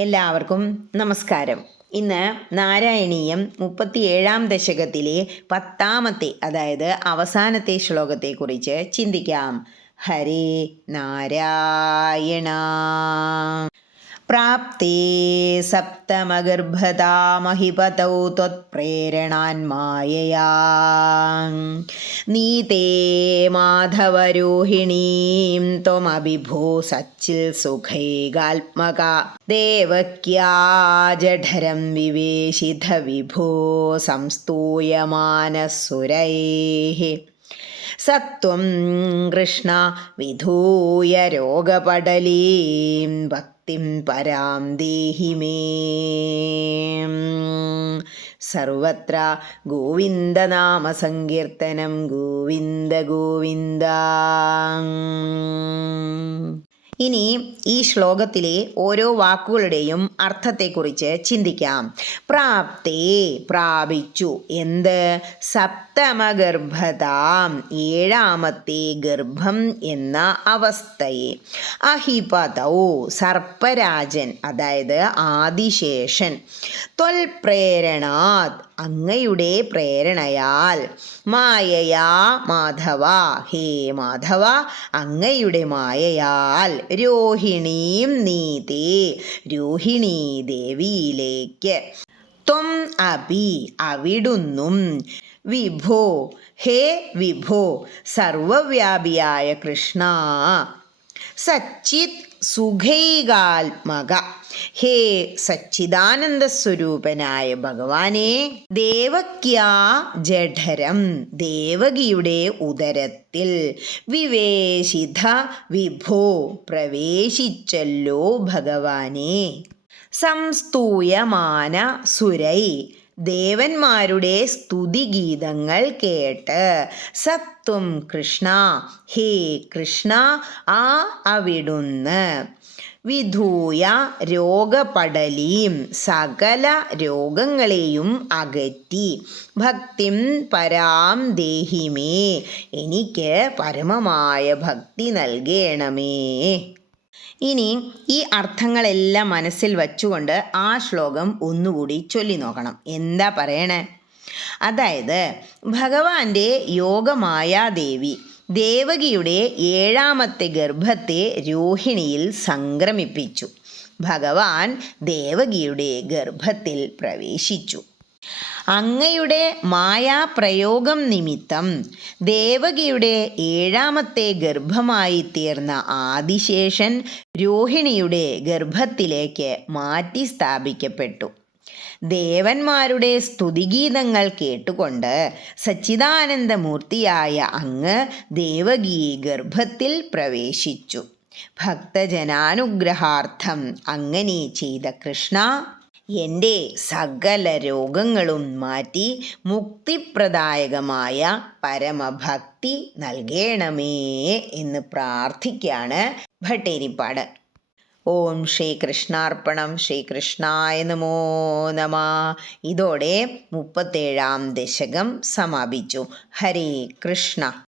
എല്ലാവർക്കും നമസ്കാരം. ഇന്ന് നാരായണീയം മുപ്പത്തിയേഴാം ദശകത്തിലെ പത്താമത്തെ അതായത് അവസാനത്തെ ശ്ലോകത്തെക്കുറിച്ച് ചിന്തിക്കാം. ഹരേ നാരായണ. പ്രാപ്തേ സപ്തമഗർഭതാമഹിപതൗ ത്വത്പ്രേരണാന്മായയാ. നീതേ മാധവരോഹിണീം ത്വമഭിഭോ സച്ചിൽ സുഖൈകാത്മക. ദേവക്യാ ജഠരം വിവേശിത വിഭോ സംസ്തൂയമാനസുരൈः. സത്വം കൃഷ്ണ വിധൂയ രോഗപടലീം ഭക്തിം പരാം ദേഹി മേ. സർവത്ര ഗോവിന്ദനാമസങ്കീർത്തനം ഗോവിന്ദ ഗോവിന്ദ. ഇനി ഈ ശ്ലോകത്തിലെ ഓരോ വാക്കുകളുടെയും അർത്ഥത്തെക്കുറിച്ച് ചിന്തിക്കാം. പ്രാപ്തേ പ്രാപിച്ചു. എന്ത്? സപ്തമഗർഭതാം ഏഴാമത്തെ ഗർഭം എന്ന അവസ്ഥയെ. അഹിപതൗ സർപ്പരാജൻ അതായത് ആദിശേഷൻ. ത്വൽപ്രേരണാത് അങ്ങയുടെ പ്രേരണയാൽ. മായയാ മാധവ. ഹേ മാധവ അങ്ങയുടെ മായയാൽ രോഹിണീം നീതേ. രോഹിണീ ദേവിയിലേക്ക്. ത്വം അപി അവിടുന്നും. വിഭോ ഹേ വിഭോ സർവവ്യാപിയായ കൃഷ്ണ. സച്ചിത് സുഖൈകാത്മക. ഹേ സച്ചിദാനന്ദ സ്വരൂപനായ ഭഗവാനെ ദേവക്യാ ജഠരം ദേവകിയുടെ ഉദരത്തിൽ വിവേശിത വിഭോ പ്രവേശിച്ചല്ലോ ഭഗവാനെ. സംസ്തൂയമാന സുരൈ ദേവന്മാരുടെ സ്തുതിഗീതങ്ങൾ കേട്ട് സത്വം കൃഷ്ണ ഹേ കൃഷ്ണ ആ അവിടുന്ന്. വിധൂയ രോഗപടലീം സകല രോഗങ്ങളെയും അകറ്റി. ഭക്തിം പരാം ദേഹിമേ എനിക്ക് പരമമായ ഭക്തി നൽകണമേ. ഇനി ഈ അർത്ഥങ്ങളെല്ലാം മനസ്സിൽ വച്ചുകൊണ്ട് ആ ശ്ലോകം ഒന്നുകൂടി ചൊല്ലി നോക്കണം. എന്താ പറയണേ? അതായത് ഭഗവാന്റെ യോഗമായാദേവി ദേവകിയുടെ ഏഴാമത്തെ ഗർഭത്തെ രോഹിണിയിൽ സംക്രമിപ്പിച്ചു. ഭഗവാൻ ദേവകിയുടെ ഗർഭത്തിൽ പ്രവേശിച്ചു. അങ്ങയുടെ മായാപ്രയോഗം നിമിത്തം ദേവകിയുടെ ഏഴാമത്തെ ഗർഭമായി തീർന്ന ആദിശേഷൻ രോഹിണിയുടെ ഗർഭത്തിലേക്ക് മാറ്റി സ്ഥാപിക്കപ്പെട്ടു. ദേവന്മാരുടെ സ്തുതിഗീതങ്ങൾ കേട്ടുകൊണ്ട് സച്ചിദാനന്ദമൂർത്തിയായ അങ്ങ് ദേവകി ഗർഭത്തിൽ പ്രവേശിച്ചു. ഭക്തജനാനുഗ്രഹാർത്ഥം അങ്ങനെ ചെയ്ത കൃഷ്ണ എന്റെ സകല രോഗങ്ങളും മാറ്റി മുക്തിപ്രദായകമായ പരമഭക്തി നൽകണമേ എന്ന് പ്രാർത്ഥിക്കുകയാണ് ഭട്ടേരിപ്പാട്. ഓം ശ്രീകൃഷ്ണാർപ്പണം ശ്രീകൃഷ്ണായ നമോ നമ. ഇതോടെ മുപ്പത്തേഴാം ദശകം സമാപിച്ചു. ഹരേ കൃഷ്ണ.